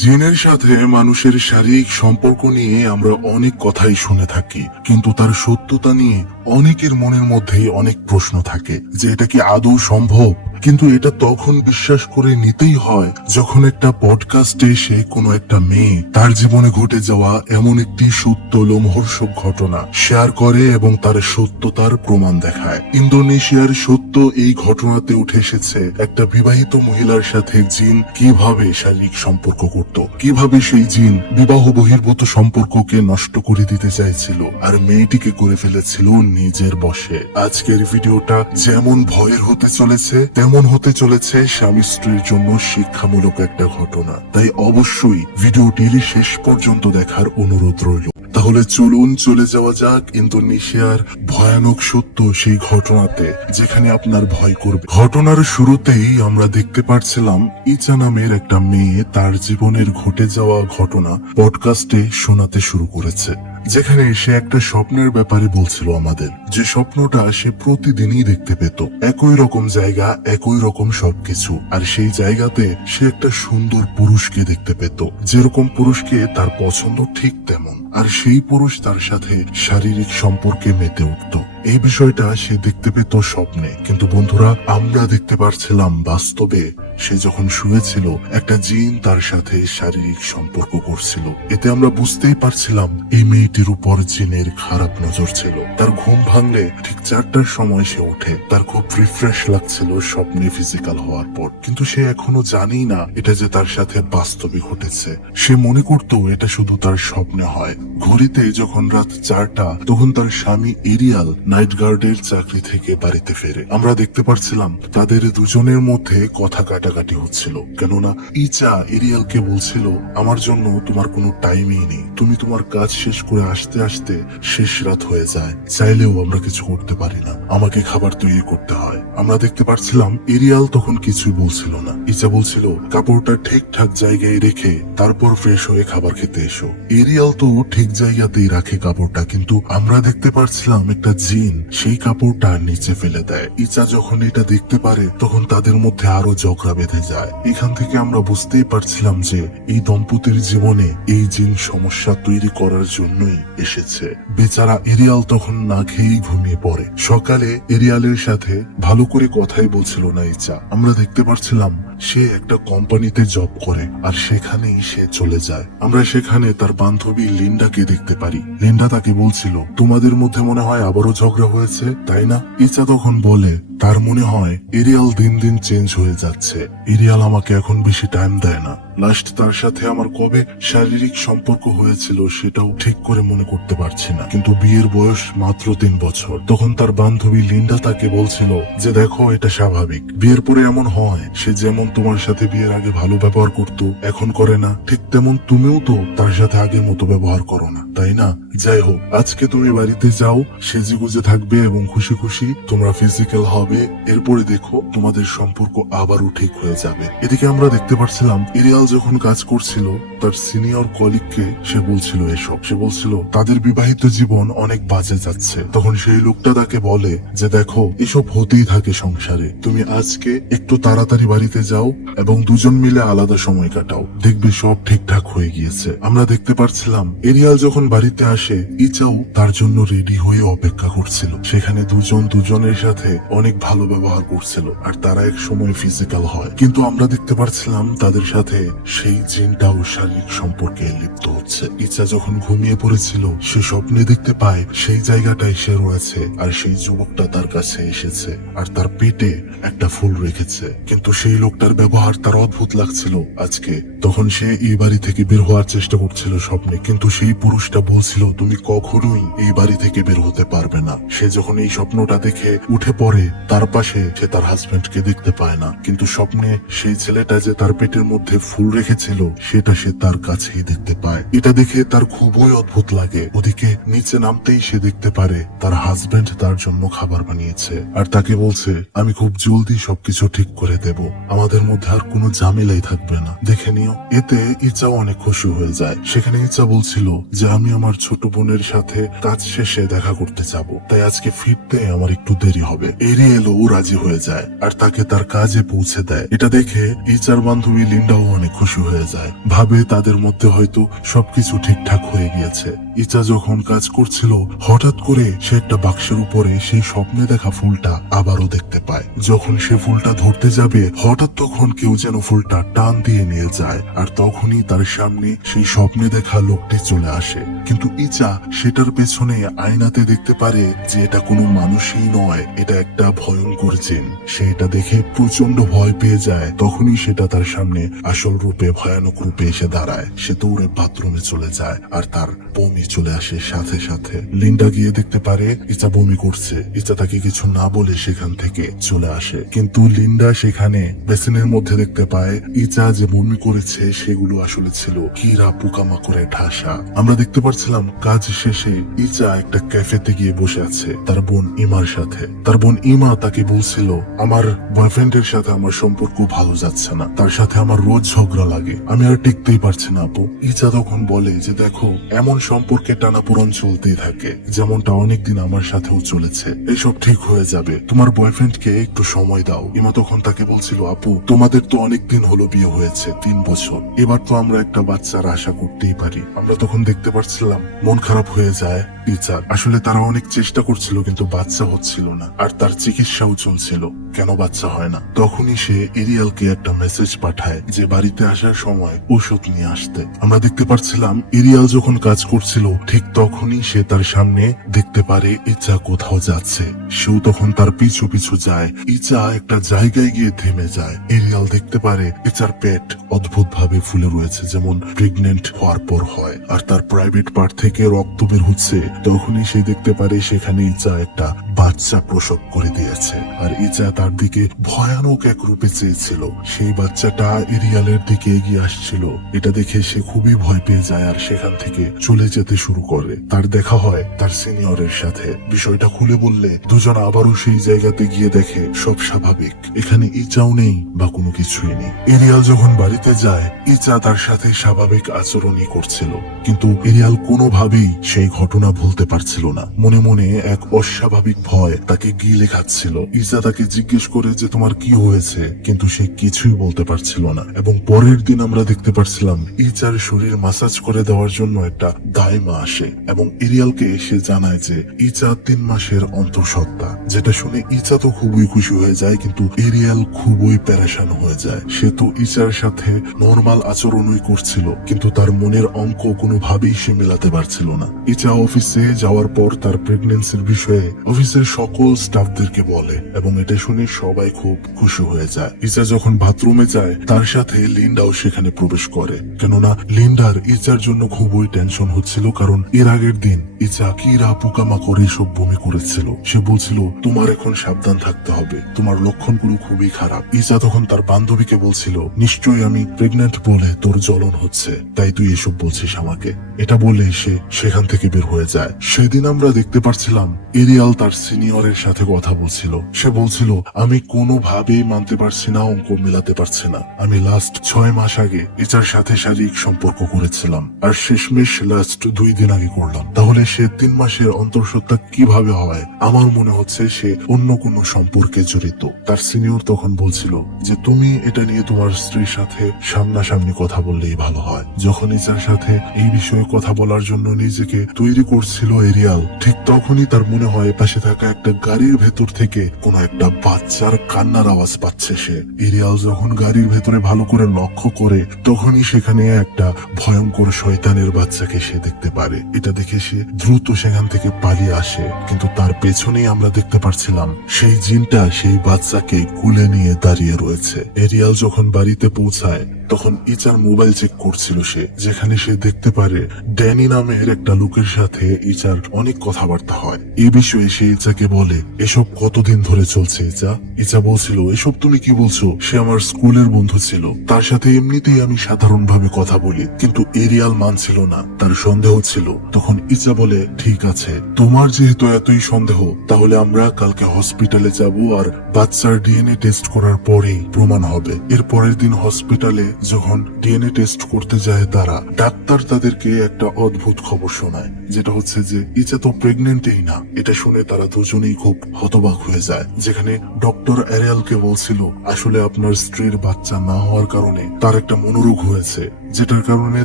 জিনের সাথে মানুষের শারীরিক সম্পর্ক নিয়ে আমরা অনেক কথাই শুনে থাকি, কিন্তু তার সত্যতা নিয়ে অনেকের মনের মধ্যেই অনেক প্রশ্ন থাকে যে এটা কি আদৌ সম্ভব। কিন্তু এটা তখন বিশ্বাস করে নিতেই হয় যখন একটা পডকাস্টে এসে কোনো একটা মেয়ে তার জীবনে ঘটে যাওয়া এমন একটি সত্য লোমহর্ষক ঘটনা শেয়ার করে এবং তার সত্যতার প্রমাণ দেখায়। ইন্দোনেশিয়ার সত্য এই ঘটনাতে উঠে এসেছে একটা বিবাহিত মহিলার সাথে জিন কিভাবে শারীরিক সম্পর্ক করত, কিভাবে সেই জিন বিবাহ বহির্ভূত সম্পর্ককে নষ্ট করে দিতে চাইছিল আর মেয়েটিকে করে ফেলেছিল নিজের বশে। আজকের ভিডিওটা যেমন ভয়ের হতে চলেছে তেমন হতে চলেছে স্বামী স্ত্রীর জন্য শিক্ষামূলক একটা ঘটনা। তাই অবশ্যই ভিডিওটির শেষ পর্যন্ত দেখার অনুরোধ রইল। তাহলে চলুন চলে যাওয়া যাক ইন্দোনেশিয়ার ভয়ানক সত্য সেই ঘটনাতে, যেখানে আপনার ভয় করবে। ঘটনার শুরুতেই আমরা দেখতে পাচ্ছিলাম ইচা নামের একটা মেয়ে তার জীবনের ঘটে যাওয়া ঘটনা পডকাস্টে শোনাতে শুরু করেছে, যেখানে সে একটা স্বপ্নের ব্যাপারে বলছিল আমাদের, যে স্বপ্নটা সে প্রতিদিনই দেখতে পেত। একই রকম জায়গা, একই রকম সবকিছু, আর সেই জায়গাতে সে একটা সুন্দর পুরুষকে দেখতে পেত, যেরকম পুরুষকে তার পছন্দ ঠিক তেমন, আর সেই পুরুষ তার সাথে শারীরিক সম্পর্কে মেতে উঠত। এই বিষয়টা সে দেখতে পেত স্বপ্নে, কিন্তু বন্ধুরা আমরা দেখতে পারছিলাম বাস্তবে সে যখন শুয়েছিল একটা জিন তার সাথে শারীরিক সম্পর্ক করছিল। এতে আমরা বুঝতেই পারছিলাম এই মেয়েটির উপর জিনের খারাপ নজর ছিল। তার ঘুম ভাঙলে ঠিক 4টার সময় সে ওঠে, তার খুব রিফ্রেশ লাগছিল স্বপ্নে ফিজিক্যাল হওয়ার পর, কিন্তু সে এখনো জানেই না এটা যে তার সাথে বাস্তবে ঘটেছে। সে মনে করত এটা শুধু তার স্বপ্নে হয়। ঘড়িতে যখন রাত 4টা, তখন তার স্বামী এরিয়াল নাইট গার্ডের চাকরি থেকে বাড়িতে ফেরে। আমরা দেখতে পাচ্ছিলাম তাদের দুজনের মধ্যে কথা কাটাকাটি হচ্ছিল, কেননা ইচা এরিয়ালকে বলছিল, আমার জন্য তোমার কোনো টাইমই নেই, তুমি তোমার কাজ শেষ করে আসতে আসতে শেষ রাত হয়ে যায়, চাইলেও আমরা কিছু করতে পারি না, আমাকে খাবার তৈরি করতে হয়। আমরা দেখতে পাচ্ছিলাম এরিয়াল তখন কিছুই বলছিল না। ইচা বলছিল, কাপড়টা ঠিকঠাক জায়গায় রেখে তারপর ফ্রেশ হয়ে খাবার খেতে এসো। এরিয়াল তো ঠিক জায়গাতেই রাখে কাপড়টা, কিন্তু আমরা দেখতে পাচ্ছিলাম একটা জিন সেই কাপড়টা নিচে ফেলে দেয়। ইচা যখন এটা দেখতে পারে তখন তাদের মধ্যে আরো ঝগড়া বেঁধে যায়। এখান থেকে আমরা বুঝতেই পারছিলাম যে এই দম্পতির জীবনে এই জিন সমস্যা তৈরি করার জন্যই এসেছে। বেচারা এরিয়াল তখন না খেয়েই ঘুমিয়ে পড়ে। সকালে এরিয়ালের সাথে ভালো করে কথাই বলছিল না ইচা। আমরা দেখতে পারছিলাম সে একটা কোম্পানিতে জব করে, আর সেখানেই সে চলে যায়। আমরা সেখানে তার বান্ধবী লিন্ডাকে দেখতে পারি। লিন্ডা তাকে বলছিল, তোমাদের মধ্যে মনে হয় আবারও ঝগড়া হয়েছে, তাই না? ইচা তখন বলে, তার মনে হয় এরিয়াল দিন দিন চেঞ্জ হয়ে যাচ্ছে, এরিয়াল আমাকে এখন বেশি টাইম দেয় না, লাস্ট তার সাথে আমার কবে শারীরিক সম্পর্ক হয়েছিল সেটাও ঠিক করে মনে করতে পারছি না, কিন্তু বিয়ের বয়স মাত্র 3 বছর। তখন তার বান্ধবী লিন্ডা তাকে বলছিল যে দেখো এটা স্বাভাবিক, বিয়ের পরে এমন হয়, সে যেমন তোমার সাথে বিয়ের আগে ভালো ব্যবহার করতো এখন করে না, ঠিক তেমন তুমিও তো তার সাথে আগের মতো ব্যবহার করো না, তাই না? যাই হোক, আজকে তুমি বাড়িতে যাও, সেজেগুজে থাকবে এবং খুশি খুশি তোমরা ফিজিক্যাল হবে, এরপরে দেখো তোমাদের সম্পর্ক আবারও ঠিক হয়ে যাবে। এদিকে আমরা দেখতে পাচ্ছিলাম এরিয়াল যখন কাজ করছিল তার সিনিয়র কলিগকে সে বলছিল এসব, সে বলছিল তাদের বিবাহিত জীবন অনেক বাজে যাচ্ছে। তখন সেই লোকটা তাকে বলে যে দেখো এসব হতেই থাকে সংসারে, তুমি আজকে একটু তাড়াতাড়ি বাড়িতে যাও এবং দুজন মিলে আলাদা সময় কাটাও, দেখবে সব ঠিকঠাক হয়ে গিয়েছে। আমরা দেখতে পাচ্ছিলাম এরিয়াল যখন বাড়িতে আসে ইচাও তার জন্য রেডি হয়ে অপেক্ষা করছিল। সেখানে দুজন দুজনের সাথে অনেক ভালো ব্যবহার করছিল আর তারা এক সময় ফিজিক্যাল হয়, কিন্তু আমরা দেখতে পাচ্ছিলাম তাদের সাথে সেই জিনটাও শারীরিক সম্পর্কে লিপ্ত হচ্ছে। ইচ্ছা যখন ঘুমিয়ে পড়েছিল সে স্বপ্নে দেখতে পায় সেই জায়গাটায় সে রয়েছে আর সেই যুবকটা তার কাছে এসেছে আর তার পেটে একটা ফুল রেখেছে, কিন্তু সেই লোকটার ব্যবহার তার অদ্ভুত লাগছিল আজকে। তখন সে এই বাড়ি থেকে বের হওয়ার চেষ্টা করছিল স্বপ্নে, কিন্তু সেই পুরুষটা বলছিল তুমি কখনোই এই বাড়ি থেকে বের হতে পারবে না। সে যখন এই স্বপ্নটা দেখে উঠে পড়ে, তার পাশে সে তার হাজবেন্ডকে দেখতে পায় না, কিন্তু স্বপ্নে সেই ছেলেটা যে তার পেটের মধ্যে ফুল রেখেছিল সেটা সে তার কাছেই দেখতে পায়। এটা দেখে তার খুবই অদ্ভুত লাগে। ওদিকে নিচে নামতেই সে দেখতে পারে তার হাজবেন্ড তার জন্য খাবার বানিয়েছে আর তাকে বলছে আমি খুব জলদি সবকিছু ঠিক করে দেব, আমাদের মধ্যে আর কোনো ঝামেলাই থাকবে না, দেখে নিও। এতে ইচ্ছা অনেক খুশি হয়ে যায়। সেখানে ইচ্ছা বলছিল যে আমি আমি আমার ছোট বোনের সাথে কাজ শেষে দেখা করতে যাব, তাই আজকে ফিরতে আমার একটু দেরি হবে। এরিয়েলও রাজি হয়ে যায় আর তাকে তার কাজে পৌঁছে দেয়। এটা দেখে ইচার বান্ধবী লিন্ডাও অনেক খুশি হয়ে যায়, ভাবে তাদের মধ্যে হয়তো সবকিছু ঠিকঠাক হয়ে গিয়েছে। ইচা যখন কাজ করছিল হঠাৎ করে সে একটা বাক্সের উপরে সেই স্বপ্নে দেখা ফুলটা আবারও দেখতে পায়। যখন সে ফুলটা ধরতে যাবে হঠাৎ তখন কেউ যেন ফুলটা টান দিয়ে নিয়ে যায়, আর তখনই তার সামনে সেই স্বপ্নে দেখা লোকটি চলে আসে। কিন্তু ইচা সেটার পেছনে আয়নাতে দেখতে পারে যে এটা কোনো মানুষই নয়, এটা একটা ভয়ঙ্কর জিন। সে এটা দেখে প্রচন্ড ভয় পেয়ে যায়। তখনই সেটা তার সামনে আসল রূপে ভয়ানক রূপে এসে দাঁড়ায়। সে দৌড়ে বাথরুমে চলে যায় আর তার বমি চলে আসে সাথে সাথে। লিন্ডা গিয়ে দেখতে পারে ইচা বমি করছে। ইচা তাকে কিছু না বলে সেখান থেকে চলে আসে, কিন্তু লিন্ডা সেখানে বেসিনের মধ্যে দেখতে পায় ইচা যে বমি করেছে সেগুলো আসলে ছিল কীরা পোকামাকড়ে ঠাসা। আমরা দেখতে পাচ্ছিলাম কাজ শেষে ইচা একটা ক্যাফেতে গিয়ে বসে আছে তার বোন ইমার সাথে। তার বোন ইমা তাকে বলছিল, আমার বয়ফ্রেন্ডের সাথে আমার সম্পর্ক ভালো যাচ্ছে না, তার সাথে আমার রোজ ঝগড়া লাগে, আমি আর টিকতেই পারছি না আপু। ইচা তখন বলে যে দেখো, এমন সম্পর্কে টানাপোড়েন চলতেই থাকে, যেমনটা অনেকদিন আমার সাথেও চলেছে, এসব ঠিক হয়ে যাবে, তোমার বয়ফ্রেন্ডকে একটু সময় দাও। ইমা তখন তাকে বলছিল, আপু তোমাদের তো অনেকদিন হলো বিয়ে হয়েছে, 3 বছর, এবার তো আমরা একটা বাচ্চার আশা করতেই পারি। আমরা তখন দেখতে পাচ্ছিলাম মন খারাপ হয়ে যায় ইচার। আসলে তারা অনেক চেষ্টা করছিল কিন্তু বাচ্চা হচ্ছিল না, আর তার চিকিৎসাও চলছিল, কেন বাচ্চা হয় না। তখনই সে এরিয়ালকে একটা মেসেজ পাঠায় যে বাড়িতে আসার সময় ওষুধ নিয়ে আসতে। আমরা দেখতে পাচ্ছিলাম এরিয়াল যখন কাজ করছিল ঠিক তখনই সে তার সামনে দেখতে পারে ইচা কোথাও যাচ্ছে। সেও তখন তার পিছু পিছু যায়। ইচা একটা জায়গায় গিয়ে থেমে যায়। এরিয়াল দেখতে পারে ইচার পেট অদ্ভুত ভাবে ফুলে রয়েছে, যেমন প্রেগনেন্ট হওয়ার পর হয়, আর তার প্রাইভেট পার্ট থেকে রক্ত বের হচ্ছে। তখনই সে দেখতে পারে সেখানে ইচা একটা বাচ্চা প্রসব করে দিয়েছে, আর ইচা তার দিকে ভয়ানক এক রূপে চেয়েছিল। সেই বাচ্চাটা এরিয়ালের দিকে এগিয়ে আসছিল। এটা দেখে সে খুবই ভয় পেয়ে যায় আর সেখান থেকে চলে যেতে শুরু করে। তার দেখা হয় তার সিনিয়রের সাথে। বিষয়টা খুলে বললে দুজন আবারও সেই জায়গাতে গিয়ে দেখে সব স্বাভাবিক, এখানে ইচাও নেই বা কোনো কিছুই নেই। এরিয়াল যখন বাড়িতে যায় ইচা তার সাথে স্বাভাবিক আচরণই করছিল, কিন্তু এরিয়াল কোনোভাবেই সেই ঘটনা ভুলতে পারছিল না। মনে মনে এক অস্বাভাবিক ভয় তাকে গিলে খাচ্ছিল। ইচা তাকে জিজ্ঞেস করে যে তোমার কি হয়েছে, কিন্তু সে কিছুই বলতে পারছিল না। এবং পরের দিন আমরা দেখতে পারছিলাম ইচার শরীর মাসাজ করে দেওয়ার জন্য একটা দাইমা আসে এবং এরিয়ালকে এসে জানায় যে ইচা 3 মাসের অন্তঃসত্ত্বা। যেটা শুনে ইচা তো খুবই খুশি হয়ে যায়, কিন্তু এরিয়াল খুবই পেরেশান হয়ে যায়। সে তো ইচার সাথে নর্মাল আচরণই করছিল, কিন্তু তার মনের অঙ্ক কোনোভাবেই সে মেলাতে পারছিল না। ইচা অফিসে যাওয়ার পর তার প্রেগন্যান্সির বিষয়ে অফিসের সকল স্টাফদেরকে বলে এবং এটা শুনে সবাই খুব খুশি হয়ে যায়। ইচা যখন বাথরুমে যায় তার সাথে লিন্ডাও সেখানে প্রবেশ করে, কেননা লিন্ডার ইচার জন্য খুবই টেনশন হচ্ছিল, কারণ এর আগের দিন ইচা কীরা পোকামাকড় এসব বমি করেছিল। সে বলছিল তোমার এখন সাবধান থাকতে হবে, তোমার লক্ষণগুলো খুবই খারাপ। ইচা তখন তার বান্ধবীকে বলছিল, নিশ্চয়ই আমি প্রেগন্যান্ট বলে তোর জ্বলন হচ্ছে, তাই তুই এসব বলছিস আমাকে। এটা বলে সে সেখান থেকে বের হয়ে যায়। সেদিন আমরা দেখতে পাচ্ছিলাম এরিয়াল তার সিনিয়রের সাথে কথা বলছিল। সে বলছিল, আমি কোনোভাবেই মানতে পারছি না, অঙ্ক মেলাতে পারছি না। আমি লাস্ট 6 মাস আগে ইচার সাথে শারীরিক সম্পর্ক করেছিলাম, আর শেষমেশ লাস্ট 2 দিন আগে করলাম। তাহলে সে 3 মাসের অন্তঃসত্ত্বা কিভাবে হয়? আমার মনে হচ্ছে সে অন্য কোনো সম্পর্কে জড়িত। তার সিনিয়র তখন বলছিল যে তুমি এটা নিয়ে তোমার স্ত্রীর সাথে সামনাসামনি কথা বললেই ভালো হয়। যখন ইচার সাথে এই বিষয়ে কথা বলার জন্য নিজেকে তৈরি করছিল এরিয়াল, ঠিক তখনই তার মনে হয় পাশে থাকা একটা গাড়ির ভেতর থেকে কোনো একটা বাচ্চার কান্নার আওয়াজ পাচ্ছে সে। এরিয়াল যখন গাড়ির ভেতরে ভালো করে লক্ষ্য করে তখনই সেখানে একটা ভয়ঙ্কর শয়তানের বাচ্চাকে সে দেখতে পারে। এটা দেখে সে দ্রুত সেখান থেকে পালিয়ে আসে, কিন্তু তার পেছনেই আমরা দেখতে পাচ্ছিলাম সেই জিনটা সেই বাচ্চাকে কুলে নিয়ে দাঁড়িয়ে রয়েছে। এরিয়াল যখন বাড়িতে পৌঁছায় তখন ইচার মোবাইল চেক করছিল সে, যেখানে সে দেখতে পারে ড্যানি নামের একটা লোকের সাথে ইচার অনেক কথাবার্তা হয়। এই বিষয়ে সে ইচাকে বলে, এসব কতদিন ধরে চলছে ইচা? ইচা বলছিল, এসব তুমি কি বলছো? সে আমার স্কুলের বন্ধু ছিল, তার সাথে এমনিতেই আমি সাধারণভাবে কথা বলি। কিন্তু এরিয়াল মানছিল না, তার সন্দেহ ছিল। তখন ইচা বলে, ঠিক আছে, তোমার যেহেতু এতই সন্দেহ, তাহলে আমরা কালকে হসপিটালে যাব আর বাচ্চার ডিএনএ টেস্ট করার পরেই প্রমাণ হবে। এর পরের দিন হসপিটালে যখন ডিএনএ টেস্ট করতে যায় তারা, ডাক্তার তাদেরকে একটা অদ্ভুত খবর শোনায়, যেটা হচ্ছে যে ইচা তো প্রেগনেন্টই না। এটা শুনে তারা দুজনেই খুব হতবাক হয়ে যায়। যেখানে ডক্টর এরিয়ালকে বলছিল আসলে আপনার স্ত্রীর বাচ্চা না হওয়ার কারণে তার একটা মনোরোগ হয়েছে, যেটার কারণে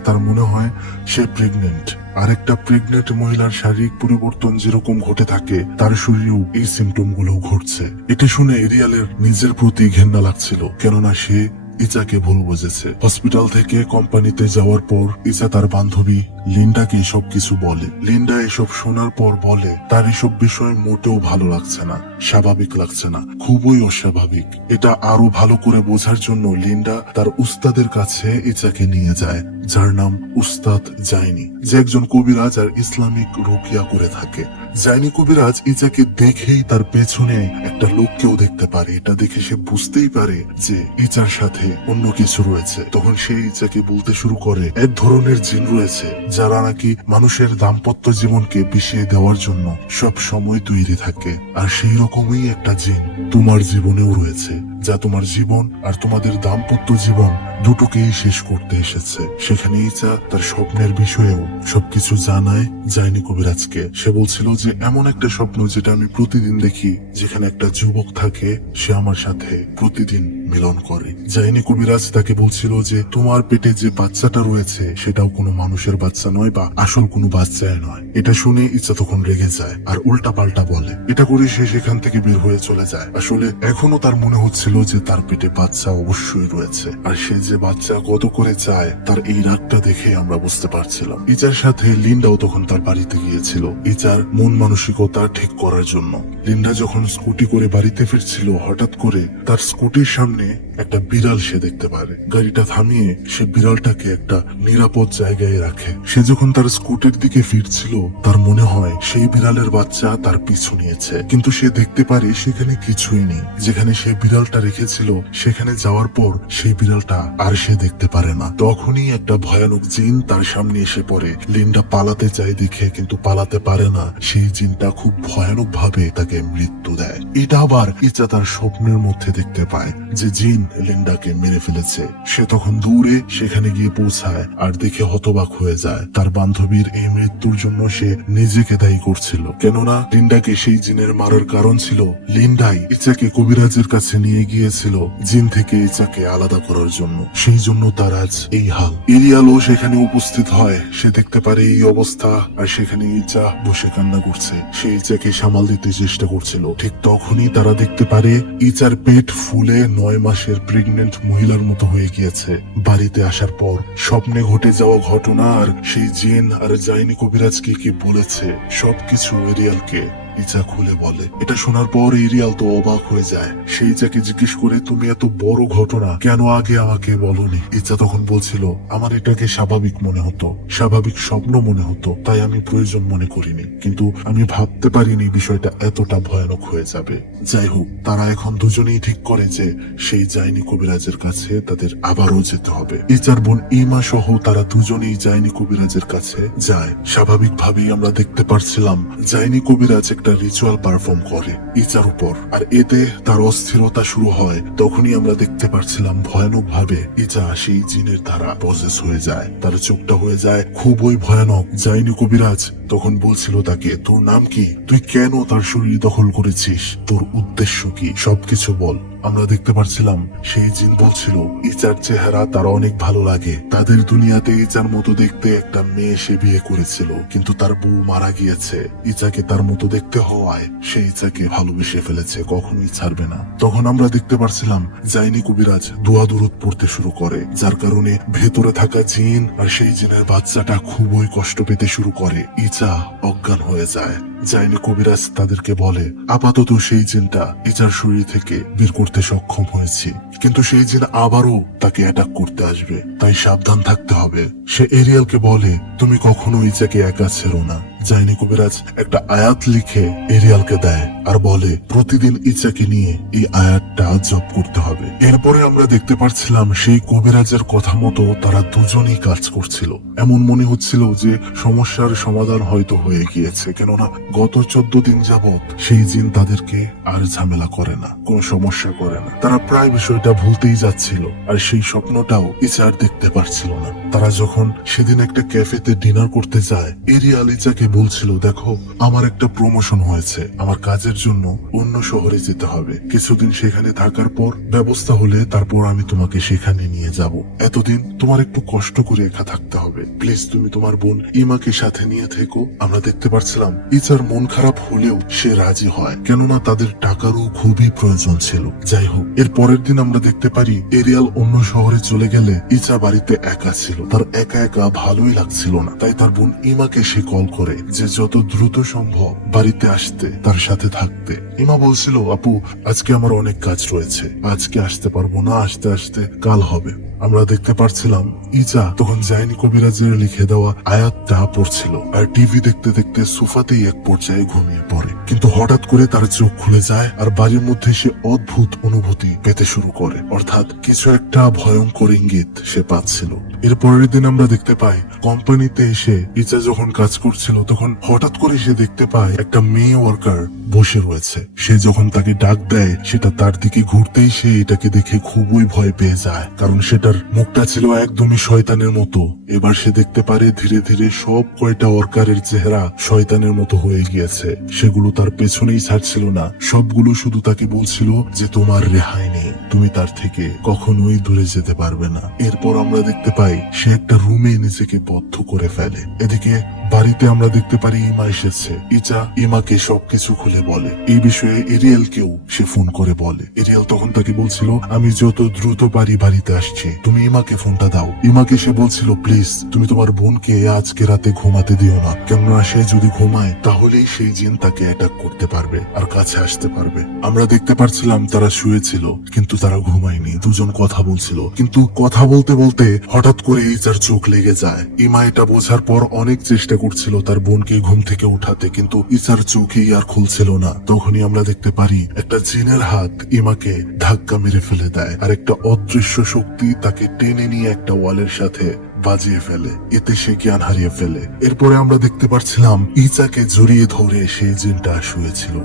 তার মনে হয় সে প্রেগনেন্ট। আর একটা প্রেগনেন্ট মহিলার শারীরিক পরিবর্তন যেরকম ঘটে থাকে তার শরীরেও এই সিমটম গুলো ঘটছে। এটা শুনে এরিয়ালের নিজের প্রতি ঘেন্না লাগছিল, কেননা সে ইচাকে ভুল বুঝেছে। হসপিটাল থেকে কোম্পানিতে যাওয়ার পর ইচা তার বান্ধবী লিন্ডাকে সবকিছু বলে। লিন্ডা এসব শোনার পর বলে তার এসব বিষয় মোটেও ভালো লাগছে না, স্বাভাবিক লাগছে না, খুবই অস্বাভাবিক। এটা আরো ভালো করে বোঝার জন্য লিন্ডা তার উস্তাদের কাছে ইচাকে নিয়ে যায়, যার নাম উস্তাদ জাইনি, যে একজন কবিরাজ আর ইসলামিক রুকিয়া করে থাকে। জাইনি কবিরাজ ইচাকে দেখেই তার পেছনে একটা লোককেও দেখতে পারে। এটা দেখে সে বুঝতেই পারে যে ইচার সাথে অন্য কিছু রয়েছে। তখন সে ইচাকে বলতে শুরু করে এক ধরনের জিন রয়েছে যারা নাকি মানুষের দাম্পত্য জীবনকে বিষিয়ে দেওয়ার জন্য সব সময় তৈরি থাকে, আর সেই রকমই একটা জিন তোমার জীবনেও রয়েছে, যা তোমার জীবন আর তোমাদের দাম্পত্য জীবন দুটোকেই শেষ করতে এসেছে। সেখানে ইচা তার স্বপ্নের বিষয়েও সবকিছু জানায় জাইনি কবিরাজকে। সে বলছিল যে এমন একটা স্বপ্ন যেটা আমি প্রতিদিন দেখি, যেখানে একটা যুবক থাকে, সে আমার সাথে প্রতিদিন মিলন করে। জাইনি কবিরাজ তাকে বলছিল যে তোমার পেটে যে বাচ্চাটা রয়েছে সেটাও কোনো মানুষের বাচ্চা নয় বা আসল কোনো বাচ্চাই নয়। এটা শুনে ইচ্ছা তখন রেগে যায় আর উল্টা পাল্টা বলে। এটা করে সে সেখান থেকে বের হয়ে চলে যায়। আসলে এখনো তার মনে হচ্ছিল যে তার পেটে বাচ্চা অবশ্যই রয়েছে, আর সে যে বাচ্চা কত করে চায় তার এই রাগটা দেখে আমরা বুঝতে পারছিলাম। ইচার সাথে লিন্ডাও তখন তার বাড়িতে গিয়েছিল ইচার মন মানসিকতা ঠিক করার জন্য। লিন্ডা যখন স্কুটি করে বাড়িতে ফিরছিল, হঠাৎ করে তার স্কুটির সামনে একটা বিড়াল সে দেখতে পারে। গাড়িটা থামিয়ে সে বিড়ালটাকে একটা নিরাপদ জায়গায় রাখে। সে যখন তার স্কুটির দিকে ফিরছিল, তার মনে হয় সেই বিড়ালের বাচ্চা তার পিছু নিয়েছে, কিন্তু সে দেখতে পারে সেখানে কিছুই নেই। যেখানে সে বিড়ালটা রেখেছিল সেখানে যাওয়ার পর সেই বিড়ালটা আর সে দেখতে পারে না। তখনই একটা ভয়ানক জিন তার সামনে এসে পড়ে। লিন্ডা পালাতে চায় দেখে কিন্তু পালাতে পারে না। সেই জিনটা খুব ভয়ানক ভাবে তাকে মৃত্যু দেয়। এটা আবার ইচা তার স্বপ্নের মধ্যে দেখতে পায় যে জিন লিন্ডাকে মেরে ফেলেছে। সে তখন দূরে সেখানে গিয়ে পৌঁছায় আর দেখে হতবাক হয়ে যায়। তার বান্ধবীর এই মৃত্যুর জন্য সে নিজেকে দায়ী করছিল, কেননা লিন্ডাকে সেই জিনের মারার কারণ ছিল লিন্ডাই ইচাকে কবিরাজের কাছে নিয়ে গিয়েছিল জিন থেকে ইচাকে আলাদা করার জন্য। সেই জন্য তার আজ এই হাল। এরিয়ালও সেখানে উপস্থিত হয়। সে দেখতে পারে এই অবস্থা, আর সেখানে ইচা বসে কান্না করছে। সে ইচাকে সামাল দিতে চেষ্টা করছিল। ঠিক তখনই তারা দেখতে পারে ইচার পেট ফুলে 9 মাসের প্রেগনেন্ট মহিলার মতো হয়ে গিয়েছে। বাড়িতে আসার পর স্বপ্নে ঘটে যাওয়া ঘটনা আর সেই জিন আর জাইনি কবিরাজকে কি বলেছে সবকিছু এরিয়ালকে ইচা খুলে বলে। এটা শোনার পর এরিয়াল তো অবাক হয়ে যায়। সে ইচাকে জিজ্ঞেস করে, তুমি এত বড় ঘটনা কেন আগে আমাকে বলনি? ইচা তখন বলছিল, আমার এটাকে স্বাভাবিক মনে হতো, স্বাভাবিক স্বপ্ন মনে হতো, তাই আমি প্রয়োজন মনে করিনি, কিন্তু আমি ভাবতে পারিনি বিষয়টা এতটা ভয়ানক হয়ে যাবে। যাই হোক, তারা এখন দুজনেই ঠিক করে যে সেই জাইনি কবিরাজের কাছে তাদের আবারও যেতে হবে। ইচার বোন ইমা সহ তারা দুজনেই জাইনি কবিরাজের কাছে যায়। স্বাভাবিকভাবেই আমরা দেখতে পারছিলাম জাইনি কবিরাজ একটা রিচুয়াল পারফর্ম করে ইচার উপর, আর এতে তার অস্থিরতা শুরু হয়। তখনই আমরা দেখতে পারছিলাম ভয়ানক ভাবে ইচা সেই জিনের দ্বারা পজেস হয়ে যায়। তার চোখটা হয়ে যায় খুবই ভয়ানক। জাইনি কবিরাজ তখন বলছিল তাকে, তোর নাম কি? তুই কেন তার শরীর দখল করেছিস? তোর উদ্দেশ্য কি? সবকিছু বল। আমরা দেখতে পারছিলাম সেই জিন বলছিল ইচার চেহারা তার অনেক ভালো লাগে। তাদের দুনিয়াতে ইচার মতো দেখতে একটা মেয়ে সে বিয়ে করেছিল, কিন্তু তার বউ মারা গিয়েছে। ইচাকে তার মতো দেখতে হওয়ায় সে ইচাকে ভালোবেসে ফেলেছে, কখনোই ছাড়বে না। তখন আমরা দেখতে পারছিলাম জাইনি কবিরাজ দোয়া দুরূদ পড়তে শুরু করে, যার কারণে ভেতরে থাকা জিন আর সেই জিনের বাচ্চাটা খুবই কষ্ট পেতে শুরু করে। ইচা অজ্ঞান হয়ে যায়। জাইনি কবিরাজ তাদেরকে বলে, আপাতত সেই জিনটা ইচার শরীর থেকে বের করতে সক্ষম হয়েছি, কিন্তু সেই জিন আবারও তাকে অ্যাটাক করতে আসবে, তাই সাবধান থাকতে হবে। সে এরিয়ালকে বলে, তুমি কখনো ইচাকে একা ছেড়ো না। জাইনি কবিরাজ একটা আয়াত লিখে এরিয়ালকে দেয় আর বলে প্রতিদিন ইচাকে নিয়ে এই আয়াতটা জপ করতে হবে। এরপরে আমরা দেখতে পাচ্ছিলাম সেই কবিরাজের কথা মতো তারা দুজনেই কাজ করছিল। এমন মনে হচ্ছিল যে সমস্যার সমাধান হয়তো হয়ে গিয়েছে, কেননা গত 14 দিন যাবত সেই জিন তাদেরকে আর ঝামেলা করে না, কোন সমস্যা করে না। তারা প্রায় বিষয়টা ভুলতেই যাচ্ছিল, আর সেই স্বপ্নটাও ইচা আর দেখতে পারছিল না। তারা যখন সেদিন একটা ক্যাফেতে ডিনার করতে যায়, এরিয়াল ইচাকে বলছিল, দেখো আমার একটা প্রমোশন হয়েছে, আমার কাজের জন্য অন্য শহরে যেতে হবে, কিছুদিন সেখানে থাকার পর ব্যবস্থা হলে তারপর আমি তোমাকে সেখানে নিয়ে যাব। এতদিন তোমার একটু কষ্ট করে একা থাকতে হবে, প্লিজ তুমি তোমার বোন ইমাকে সাথে নিয়ে থেকো। আমরা দেখতে পাচ্ছিলাম ইচার মন খারাপ হলেও সে রাজি হয়, কেননা তাদের টাকারও খুবই প্রয়োজন ছিল। যাই হোক, এর পরের দিন আমরা দেখতে পারি এরিয়াল অন্য শহরে চলে গেলে ইচা বাড়িতে একা ছিল। তার একা একা ভালোই লাগছিল না, তাই তার বোন ইমাকে সে কল করে যে যত দ্রুত সম্ভব বাড়িতে আসতে, তার সাথে থাকতে। ইমা বলছিল, আপু আজকে আমার অনেক কাজ রয়েছে, আজকে আসতে পারবো না, আসতে আসতে কাল হবে। আমরা দেখতে পারছিলাম ইচা তখন জাইনি কবিরাজের লিখে দেওয়া আয়াতটা পড়ছিল, আর টিভি দেখতে দেখতে সোফাতেই এক পর্যায়ে ঘুমিয়ে পড়ে। কিন্তু হঠাৎ করে তার চোখ খুলে যায়, আর বাড়ির মধ্যে সে অদ্ভুত অনুভূতি পেতে শুরু করে, অর্থাৎ কিছু একটা ভয়ঙ্কর ইঙ্গিত সে পাচ্ছিল। এর পরের দিন আমরা দেখতে পাই কোম্পানিতে এসে ইচা যখন কাজ করছিল, তখন হঠাৎ করে সে দেখতে পায় একটা মেয়ে ওয়ার্কার বসে রয়েছে। সে যখন তাকে ডাক দেয়, সেটা তার দিকে ঘুরতেই সে এটাকে দেখে খুবই ভয় পেয়ে যায়, কারণ সেটার মুখটা ছিল একদমই শয়তানের মতো। এবার সে দেখতে পারে ধীরে ধীরে সব কয়টা ওয়ার্কারের চেহারা শয়তানের মতো হয়ে গিয়েছে। সেগুলো তার পেছনেই ছাড়ছিল না, সবগুলো শুধু তাকে বলছিল যে তোমার রেহাই নেই, তুমি তার থেকে কখনোই দূরে যেতে পারবে না। এরপর আমরা দেখতে পাই সে একটা রুমে নিজেকে বদ্ধ করে ফেলে। এদিকে বাড়িতে আমরা দেখতে পারি ইমা এসেছে। ইচা ইমাকে সবকিছু খুলে বলে। এই বিষয়ে এরিয়ালকেও সে ফোন করে বলে। এরিয়াল তখন তাকে বলছিল, আমি যত দ্রুত পারি বাড়িতে আসছি, তুমি ইমাকে ফোনটা দাও। ইমাকে সে বলছিল, প্লিজ তুমি তোমার বোনকে আজকে রাতে ঘুমাতে দিও না, কেননা সে যদি ঘুমায় তাহলেই সেই জিন তাকে অ্যাটাক করতে পারবে আর কাছে আসতে পারবে। আমরা দেখতে পারছিলাম তারা শুয়েছিল, কিন্তু তারা ঘুমায়নি, দুজন কথা বলছিল। কিন্তু কথা বলতে বলতে হঠাৎ করে ইচার চোখ লেগে যায়। ইমা এটা বোঝার পর অনেক চেষ্টা করছিল তার বোনকে ঘুম থেকে উঠাতে, কিন্তু ইচার চোখেই আর খুলছিল না। তখনই আমরা দেখতে পারি একটা জিনের হাত ইমাকে ধাক্কা মেরে ফেলে দেয়, আর একটা অদৃশ্য শক্তি তাকে টেনে নিয়ে একটা ওয়ালের সাথে বাজিয়ে ফেলে। এতে সে জ্ঞান হারিয়ে ফেলে। এরপরে আমরা দেখতে পাচ্ছিলাম ইচাকে জড়িয়ে ধরে সেই জিনটা শুয়েছিল।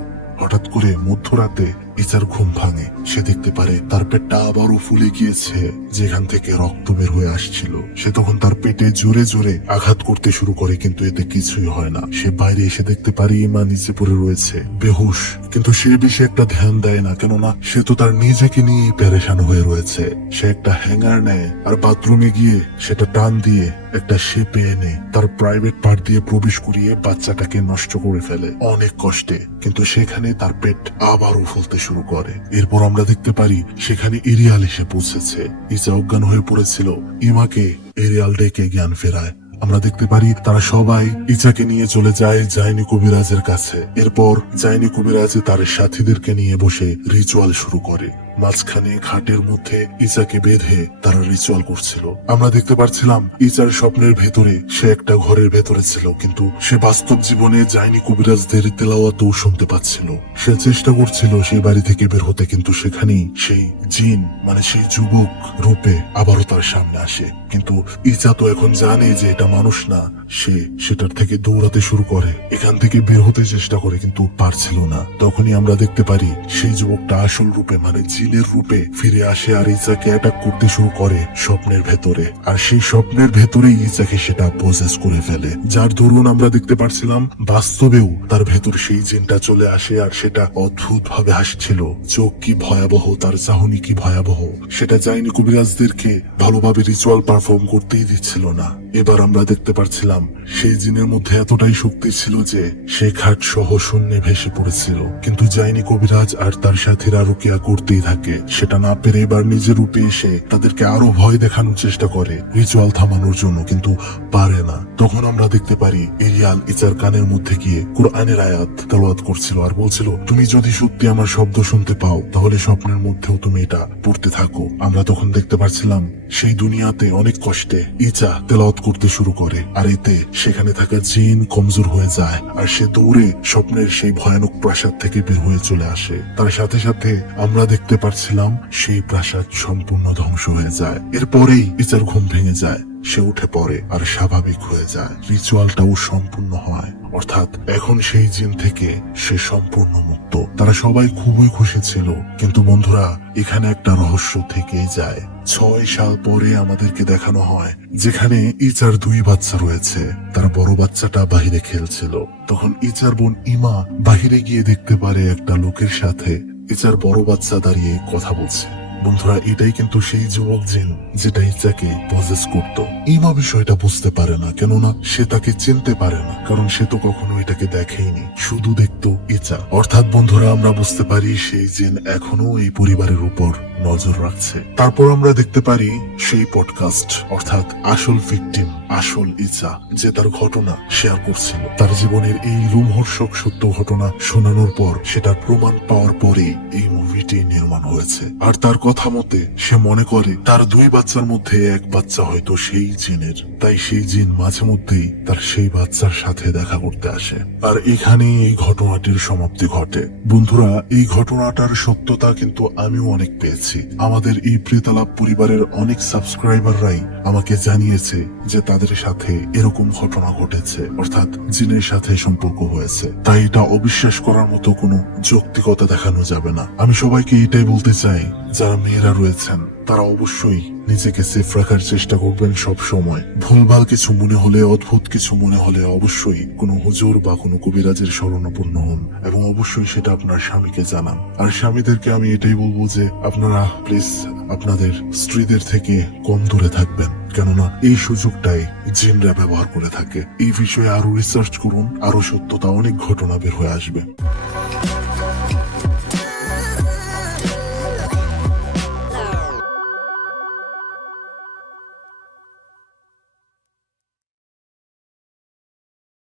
হঠাৎ করে মধ্যরাতে ইচার ঘুম ভাঙে। সে দেখতে পারে তার পেটটা আবারও ফুলে গিয়েছে, যেখান থেকে রক্ত বের হয়ে আসছিল। সে তখন তার পেটে জোরে জোরে আঘাত করতে শুরু করে, কিন্তু এতে কিছুই হয় না। সে বাইরে এসে দেখতে পারে ইমা নিচে পড়ে রয়েছে বেহুশ, কিন্তু সে বেশি একটা ধ্যান দেয় না, কেননা সে তো তার নিজেকে নিয়েই পেরেশান হয়ে রয়েছে। সে একটা হ্যাঙ্গার নেয় আর বাথরুমে গিয়ে সেটা টান দিয়ে একটা শেপে এনে তার প্রাইভেট পার্ট দিয়ে প্রবেশ করিয়ে বাচ্চাটাকে নষ্ট করে ফেলে অনেক কষ্টে। কিন্তু সেখানে তার পেট আবারও ফুলতে শুরু করে। এরপর আমরা দেখতে পারি সেখানে এরিয়াল এসে পৌঁছেছে। ইচা অজ্ঞান হয়ে পড়েছিল। ইমাকে এরিয়াল ডেকে জ্ঞান ফেরায়। আমরা দেখতে পারি তারা সবাই ইচাকে নিয়ে চলে যায় জাইনি কবিরাজের কাছে। এরপর জাইনি কবিরাজ তার সাথীদেরকে নিয়ে বসে রিচুয়াল শুরু করে। মাঝখানে খাটের মধ্যে ইচাকে বেঁধে তারা রিচুয়াল করছিল। আমরা দেখতে পাচ্ছিলাম ইচার স্বপ্নের ভেতরে সে একটা ঘরের ভেতরে ছিল, কিন্তু সে বাস্তব জীবনে জাইনি কবিরাজদের তেলাওয়াতও শুনতে পাচ্ছিল। সে চেষ্টা করছিল সেই বাড়ি থেকে বের হতে, কিন্তু সেখানেই সেই জিন মানে সেই যুবক রূপে আবারও তার সামনে আসে। কিন্তু ইচা তো এখন জানে যে এটা মানুষ না। সে সেটার থেকে দৌড়াতে শুরু করে, এখান থেকে বের হতে চেষ্টা করে, কিন্তু পারছিল না। তখনই আমরা দেখতে পারি সেই যুবকটা আসল রূপে মানে জিনের রূপে ফিরে আসে, আর ইচাকে অ্যাটাক করতে শুরু করে স্বপ্নের ভেতরে। আর সেই স্বপ্নের ভেতরেই ইচাকে সেটা পজেস করে ফেলে, যার দরুন আমরা দেখতে পারছিলাম বাস্তবেও তার ভেতর সেই জিনটা চলে আসে, আর সেটা অদ্ভুত ভাবে হাসছিল। চোখ কি ভয়াবহ, তার চাহনি কি ভয়াবহ, সেটা জাইনি কবিরাজদেরকে ভালোভাবে রিচুয়াল পারফর্ম করতেই দিচ্ছিল না। এবার আমরা দেখতে পারছিলাম সেই জিনের মধ্যে এতটাই শক্তি ছিল যে সে খাট সহ শূন্যে ভেসে পড়েছিল। কিন্তু জাইনি কবিরাজ আর তার সাথীরা রুকিয়া করতেই থাকে। সেটা না পেরে এবার নিজের রূপে এসে তাদেরকে আরো ভয় দেখানোর চেষ্টা করে রিচুয়াল থামানোর জন্য, কিন্তু পারে না। তখন আমরা দেখতে পারি এরিয়াল ইচার কানের মধ্যে গিয়ে কুরআনের আয়াত তেলাওয়াত করছিল আর বলছিল, তুমি যদি সত্যি আমার শব্দ শুনতে পাও তাহলে স্বপ্নের মধ্যেও তুমি এটা পড়তে থাকো। আমরা তখন দেখতে পাচ্ছিলাম সেই দুনিয়াতে অনেক কষ্টে ইচা তেলাওয়াত করতে শুরু করে, আর এতে সেখানে থাকা জিন কমজোর হয়ে যায় আর সে দৌড়ে স্বপ্নের সেই ভয়ানক প্রাসাদ থেকে বের হয়ে চলে আসে। তার সাথে সাথে আমরা দেখতে পাচ্ছিলাম সেই প্রাসাদ সম্পূর্ণ ধ্বংস হয়ে যায়। এরপরেই ইচার ঘুম ভেঙে যায়, সে উঠে পড়ে আর স্বাভাবিক হয়ে যায়। রিচুয়ালটাও সম্পূর্ণ হয়, অর্থাৎ এখন সেই জিন থেকে সে সম্পূর্ণ মুক্ত। তারা সবাই খুবই খুশি ছিল, কিন্তু বন্ধুরা এখানে একটা রহস্য থেকেই যায়। 6 সাল পরে আমাদেরকে দেখানো হয় যেখানে ইচার 2 বাচ্চা রয়েছে। তার বড় বাচ্চাটা বাহিরে খেলছিল, তখন ইচার বোন ইমা বাহিরে গিয়ে দেখতে পারে একটা লোকের সাথে ইচার বড় বাচ্চা দাঁড়িয়ে কথা বলছে। বন্ধুরা এটাই কিন্তু সেই যুবক জিন যেটা ইচাকে পজেস করত। ইমা বিষয়টা বুঝতে পারে না, কেননা সে তাকে চিনতে পারে না, কারণ সে তো কখনো এটাকে দেখেইনি, শুধু দেখতো ইচা। অর্থাৎ বন্ধুরা আমরা বুঝতে পারি সেই জিন এখনো এই পরিবারের উপর নজর রাখছে। তারপর আমরা দেখতে পারি সেই পডকাস্ট, অর্থাৎ আসল ভিকটিম, আসল ইচা, যে তার ঘটনা শেয়ার করছিল। তার জীবনের এই রোমহর্ষক সত্য ঘটনা শোনানোর পর, সেটার প্রমাণ পাওয়ার পরে এই মুভিটি নির্মাণ হয়েছে। আর তার কথা মতে সে মনে করে তার 2 বাচ্চার মধ্যে এক বাচ্চা হয়তো সেই জিনের, তাই সেই জিন মাঝে মধ্যেই তার সেই বাচ্চার সাথে দেখা করতে আসে। আর এখানে এই ঘটনাটির সমাপ্তি ঘটে। বন্ধুরা এই ঘটনাটার সত্যতা কিন্তু আমিও অনেক পেয়েছি। আমাদের এই প্রেতালাপ পরিবারের অনেক সাবস্ক্রাইবাররাই আমাকে জানিয়েছে যে তাদের সাথে এরকম ঘটনা ঘটেছে, অর্থাৎ জিনের সাথে সম্পর্ক হয়েছে। তাই এটা অবিশ্বাস করার মতো কোনো যৌক্তিকতা দেখানো যাবে না। আমি সবাইকে এটাই বলতে চাই, যারা মেয়েরা রয়েছেন তারা অবশ্যই নিজেকে সেফ রাখার চেষ্টা করবেন সব সময়। ভুলভাল কিছু মনে হলে, অদ্ভুত কিছু মনে হলে অবশ্যই কোনো হুজুর বা কোনো কবিরাজের শরণাপন্ন হন, এবং অবশ্যই সেটা আপনার স্বামীকে জানান। আর স্বামীদেরকে আমি এটাই বলবো যে আপনারা প্লিজ আপনাদের স্ত্রীদের থেকে কম দূরে থাকবেন, কেননা এই সুযোগটাই জিনরা ব্যবহার করে থাকে। এই বিষয়ে আরো রিসার্চ করুন, আরো সত্যতা অনেক ঘটনা বের হয়ে আসবে।